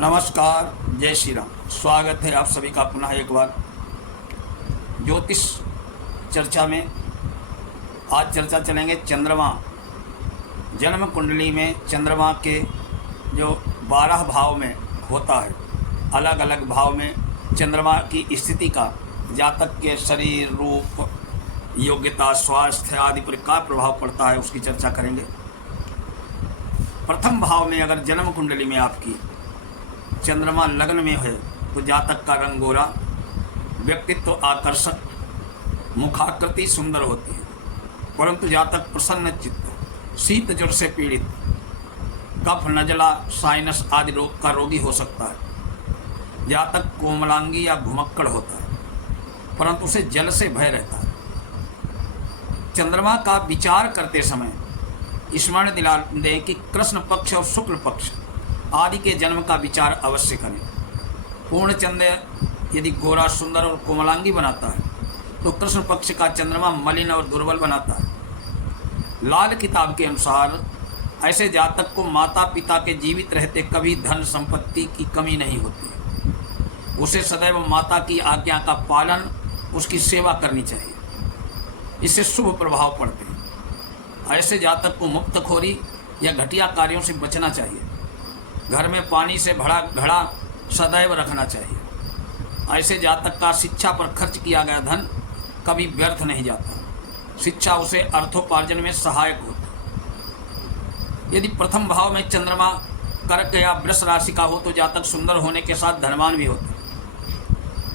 नमस्कार, जय श्री राम। स्वागत है आप सभी का पुनः एक बार ज्योतिष चर्चा में। आज चर्चा चलेंगे चंद्रमा। जन्म कुंडली में चंद्रमा के जो 12 भाव में होता है, अलग अलग भाव में चंद्रमा की स्थिति का जातक के शरीर, रूप, योग्यता, स्वास्थ्य आदि पर क्या प्रभाव पड़ता है, उसकी चर्चा करेंगे। प्रथम भाव में अगर जन्म कुंडली में आपकी चंद्रमा लग्न में है तो जातक का रंग गोरा, व्यक्तित्व आकर्षक, मुखाकृति सुंदर होती है, परंतु जातक प्रसन्न चित्त, शीत ज्वर से पीड़ित, कफ, नजला, साइनस आदि रोग का रोगी हो सकता है। जातक कोमलांगी या घुमक्कड़ होता है, परंतु उसे जल से भय रहता है। चंद्रमा का विचार करते समय स्मरण दिला दें कि कृष्ण पक्ष और शुक्ल पक्ष आदि के जन्म का विचार अवश्य करें। पूर्ण चंद्र यदि गोरा, सुंदर और कोमलांगी बनाता है तो कृष्ण पक्ष का चंद्रमा मलिन और दुर्बल बनाता है। लाल किताब के अनुसार ऐसे जातक को माता पिता के जीवित रहते कभी धन संपत्ति की कमी नहीं होती। उसे सदैव माता की आज्ञा का पालन, उसकी सेवा करनी चाहिए, इससे शुभ प्रभाव पड़ते हैं। ऐसे जातक को मुक्तखोरी या घटिया कार्यों से बचना चाहिए। घर में पानी से भरा घड़ा सदैव रखना चाहिए। ऐसे जातक का शिक्षा पर खर्च किया गया धन कभी व्यर्थ नहीं जाता। शिक्षा उसे अर्थोपार्जन में सहायक होती। यदि प्रथम भाव में चंद्रमा कर्क या वृष राशि का हो तो जातक सुंदर होने के साथ धनवान भी होते।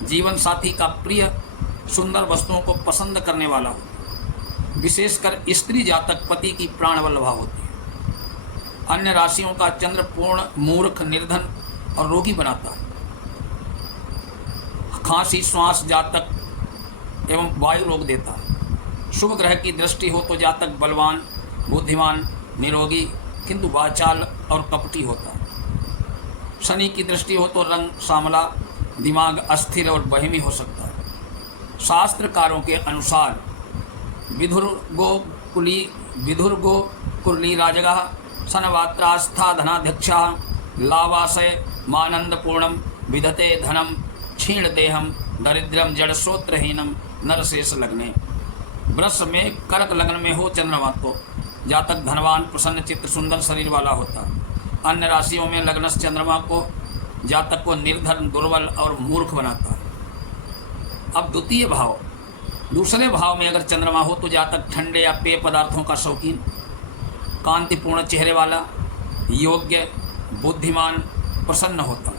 जीवन साथी का प्रिय, सुंदर वस्तुओं को पसंद करने वाला हो। विशेषकर स्त्री जातक पति की प्राणवल्लभा होती है। अन्य राशियों का चंद्र पूर्ण मूर्ख, निर्धन और रोगी बनाता है। खांसी, श्वास जातक एवं वायु रोग देता है। शुभ ग्रह की दृष्टि हो तो जातक बलवान, बुद्धिमान, निरोगी किंतु वाचाल और कपटी होता है। शनि की दृष्टि हो तो रंग सांवला, दिमाग अस्थिर और बहिमी हो सकता है। शास्त्रकारों के अनुसार विधुर्गो कुली राजगा सनवात्रास्था धनाध्यक्षा लावाशय मानंदपूर्णम विदते धनम क्षीण देहम दरिद्रम जड़ श्रोत्रहीनम नरशेष लग्ने। वृष में कर्क लग्न में हो चंद्रमा तो जातक धनवान, प्रसन्न चित्त, सुंदर शरीर वाला होता है। अन्य राशियों में लग्नस्थ चंद्रमा को जातक को निर्धन, दुर्बल और मूर्ख बनाता है। अब द्वितीय भाव, दूसरे भाव में अगर चंद्रमा हो तो जातक ठंडे या पेय पदार्थों का शौकीन, कांतिपूर्ण चेहरे वाला, योग्य, बुद्धिमान, प्रसन्न होता है।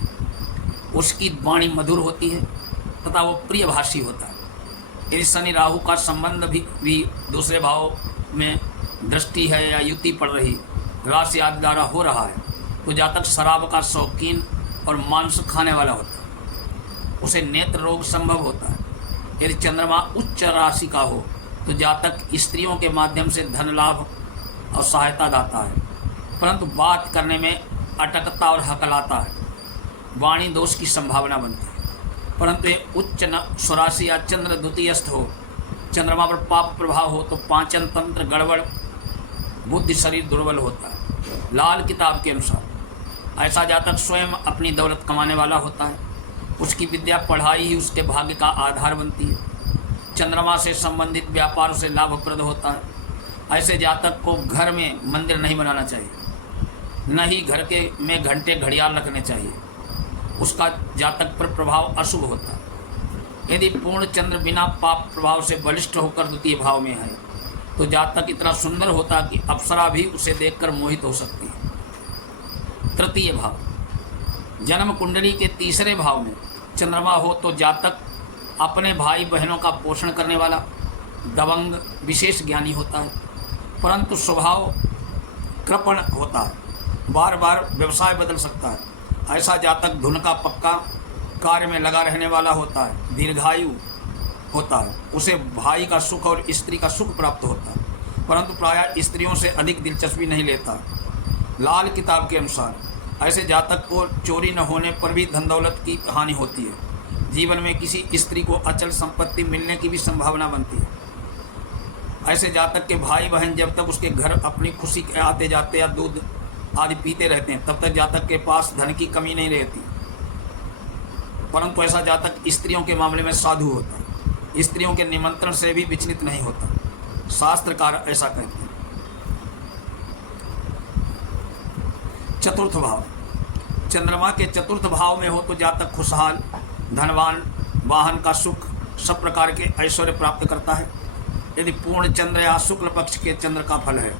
उसकी वाणी मधुर होती है तथा वो प्रियभाषी होता है। यदि शनि राहु का संबंध भी दूसरे भाव में दृष्टि है या युति पड़ रही, राशि आदि द्वारा हो रहा है तो जातक शराब का शौकीन और मांस खाने वाला होता है। उसे नेत्र रोग संभव होता है। यदि चंद्रमा उच्च राशि का हो तो जातक स्त्रियों के माध्यम से धन लाभ और सहायता दाता है, परंतु बात करने में अटकता और हकलाता है। वाणी दोष की संभावना बनती है। परंतु ये उच्च स्वराशि या चंद्र द्वितीयस्थ हो, चंद्रमा पर पाप प्रभाव हो तो पाचन तंत्र गड़बड़, बुद्धि शरीर दुर्बल होता है। लाल किताब के अनुसार ऐसा जातक स्वयं अपनी दौलत कमाने वाला होता है। उसकी विद्या, पढ़ाई ही उसके भाग्य का आधार बनती है। चंद्रमा से संबंधित व्यापार उसे लाभप्रद होता है। ऐसे जातक को घर में मंदिर नहीं बनाना चाहिए, न ही घर के में घंटे घड़ियाल रखने चाहिए। उसका जातक पर प्रभाव अशुभ होता है। यदि पूर्ण चंद्र बिना पाप प्रभाव से बलिष्ठ होकर द्वितीय भाव में है तो जातक इतना सुंदर होता कि अप्सरा भी उसे देखकर मोहित हो सकती है। तृतीय भाव, जन्म कुंडली के तीसरे भाव में चंद्रमा हो तो जातक अपने भाई बहनों का पोषण करने वाला, दबंग, विशेष ज्ञानी होता है, परंतु स्वभाव कृपण होता है। बार बार व्यवसाय बदल सकता है। ऐसा जातक धुन का पक्का, कार्य में लगा रहने वाला होता है, दीर्घायु होता है। उसे भाई का सुख और स्त्री का सुख प्राप्त होता है, परंतु प्रायः स्त्रियों से अधिक दिलचस्पी नहीं लेता। लाल किताब के अनुसार ऐसे जातक को चोरी न होने पर भी धन दौलत की हानि होती है। जीवन में किसी स्त्री को अचल संपत्ति मिलने की भी संभावना बनती है। ऐसे जातक के भाई बहन जब तक उसके घर अपनी खुशी के आते जाते या दूध आदि पीते रहते हैं, तब तक जातक के पास धन की कमी नहीं रहती। परंतु ऐसा जातक स्त्रियों के मामले में साधु होता है, स्त्रियों के निमंत्रण से भी विचलित नहीं होता। शास्त्रकार ऐसा कहते हैं। चतुर्थ भाव, चंद्रमा के चतुर्थ भाव में हो तो जातक खुशहाल, धनवान, वाहन का सुख, सब प्रकार के ऐश्वर्य प्राप्त करता है। यदि पूर्ण चंद्र या शुक्ल पक्ष के चंद्र का फल है,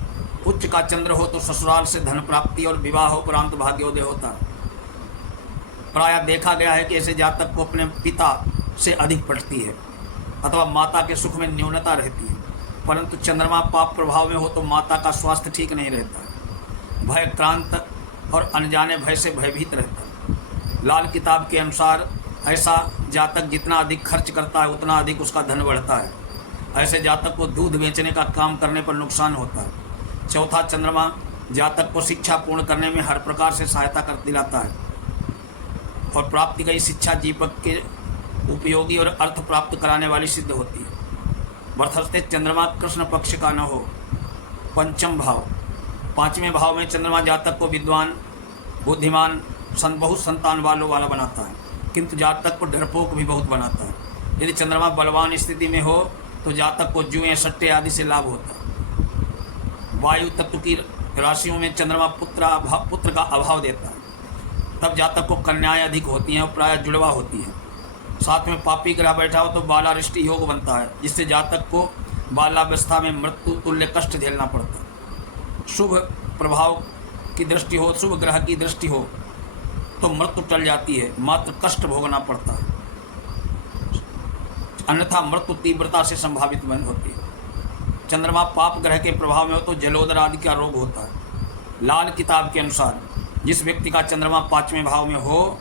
उच्च का चंद्र हो तो ससुराल से धन प्राप्ति और विवाह उपरांत भाग्योदय होता है। प्रायः देखा गया है कि ऐसे जातक को अपने पिता से अधिक पटती है अथवा माता के सुख में न्यूनता रहती है। परंतु चंद्रमा पाप प्रभाव में हो तो माता का स्वास्थ्य ठीक नहीं रहता है, भय क्रांत और अनजाने भय से भयभीत रहता है। लाल किताब के अनुसार ऐसा जातक जितना अधिक खर्च करता है उतना अधिक उसका धन बढ़ता है। ऐसे जातक को दूध बेचने का काम करने पर नुकसान होता है। चौथा, चंद्रमा जातक को शिक्षा पूर्ण करने में हर प्रकार से सहायता कर दिलाता है और प्राप्ति गई शिक्षा जीवक के उपयोगी और अर्थ प्राप्त कराने वाली सिद्ध होती है। बशर्ते चंद्रमा कृष्ण पक्ष का न हो। पंचम भाव, पांचवें भाव में चंद्रमा जातक को विद्वान, बुद्धिमान, बहुत संतान वाला बनाता है, किंतु जातक को डरपोक भी बहुत बनाता है। यदि चंद्रमा बलवान स्थिति में हो तो जातक को जुए, सट्टे आदि से लाभ होता है। वायु तत्व की राशियों में चंद्रमा पुत्र का अभाव देता है, तब जातक को कन्याएं अधिक होती हैं और प्रायः जुड़वा होती है। साथ में पापी ग्रह बैठा हो तो बालारिष्टि योग बनता है, जिससे जातक को बालावस्था में मृत्यु तुल्य कष्ट झेलना पड़ता है। शुभ प्रभाव की दृष्टि हो, शुभ ग्रह की दृष्टि हो तो मृत्यु टल जाती है, मात्र कष्ट भोगना पड़ता है, अन्यथा मृत्यु तीव्रता से संभावित बंद होती है। चंद्रमा पाप ग्रह के प्रभाव में हो तो जलोदर आदि का रोग होता है। लाल किताब के अनुसार जिस व्यक्ति का चंद्रमा पांचवें भाव में हो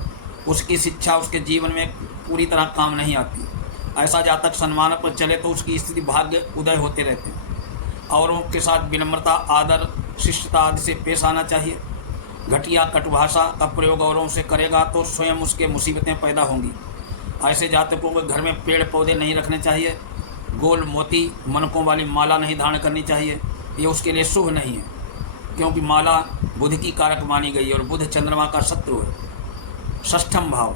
उसकी शिक्षा उसके जीवन में पूरी तरह काम नहीं आती। ऐसा जातक सम्मान पर चले तो उसकी स्थिति भाग्य उदय होते रहते हैं। औरों के साथ विनम्रता, आदर, शिष्टता आदि से पेश आना चाहिए। घटिया कटुभाषा का प्रयोग औरों से करेगा तो स्वयं उसके मुसीबतें पैदा होंगी। ऐसे जातकों को घर में पेड़ पौधे नहीं रखने चाहिए। गोल मोती मनकों वाली माला नहीं धारण करनी चाहिए, ये उसके लिए शुभ नहीं है, क्योंकि माला बुध की कारक मानी गई और बुध चंद्रमा का शत्रु है। षष्ठम भाव,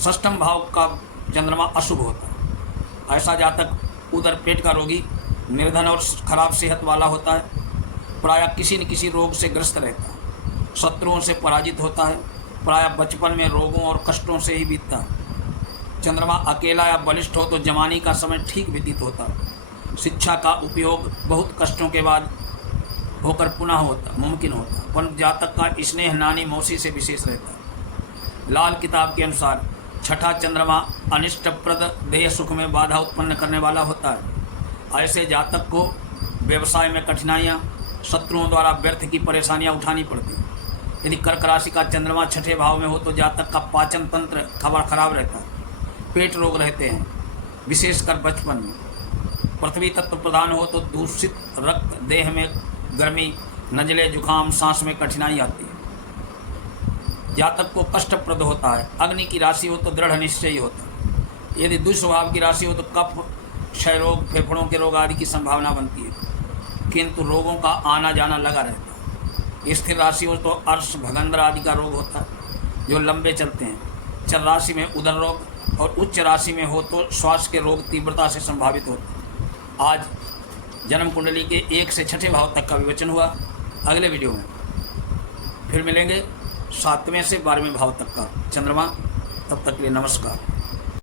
षष्ठम भाव का चंद्रमा अशुभ होता है। ऐसा जातक उदर पेट का रोगी, निर्धन और खराब सेहत वाला होता है, प्रायः किसी न किसी रोग से ग्रस्त रहता है, शत्रुओं से पराजित होता है, प्रायः बचपन में रोगों और कष्टों से ही बीतता है। चंद्रमा अकेला या बलिष्ठ हो तो जवानी का समय ठीक व्यतीत होता है। शिक्षा का उपयोग बहुत कष्टों के बाद होकर पुनः मुमकिन होता है, पर जातक का स्नेह नानी मौसी से विशेष रहता है। लाल किताब के अनुसार छठा चंद्रमा अनिष्टप्रद देह सुख में बाधा उत्पन्न करने वाला होता है। ऐसे जातक को व्यवसाय में कठिनाइयाँ, शत्रुओं द्वारा व्यर्थ की परेशानियाँ उठानी पड़ती हैं। यदि कर्क राशि का चंद्रमा छठे भाव में हो तो जातक का पाचन तंत्र खराब रहता है, पेट रोग रहते हैं, विशेषकर बचपन में। पृथ्वी तत्व प्रधान हो तो दूषित रक्त, देह में गर्मी, नजले, जुकाम, सांस में कठिनाई आती है। जातक को कष्टप्रद होता है। अग्नि की राशि हो तो दृढ़ निश्चयी होता है। यदि दुस्वभाव की राशि हो तो कफ, क्षय रोग, फेफड़ों के रोग आदि की संभावना बनती है, किंतु रोगों का आना जाना लगा रहता है। स्थिर राशि हो तो अर्श, भगंदर आदि का रोग होता है जो लंबे चलते हैं। चर राशि में उदर रोग और उच्च राशि में हो तो श्वास के रोग तीव्रता से संभावित होते हैं। आज जन्म कुंडली के 1 से 6ठे भाव तक का विवेचन हुआ। अगले वीडियो में फिर मिलेंगे 7वें से 12वें भाव तक का चंद्रमा। तब तक के लिए नमस्कार।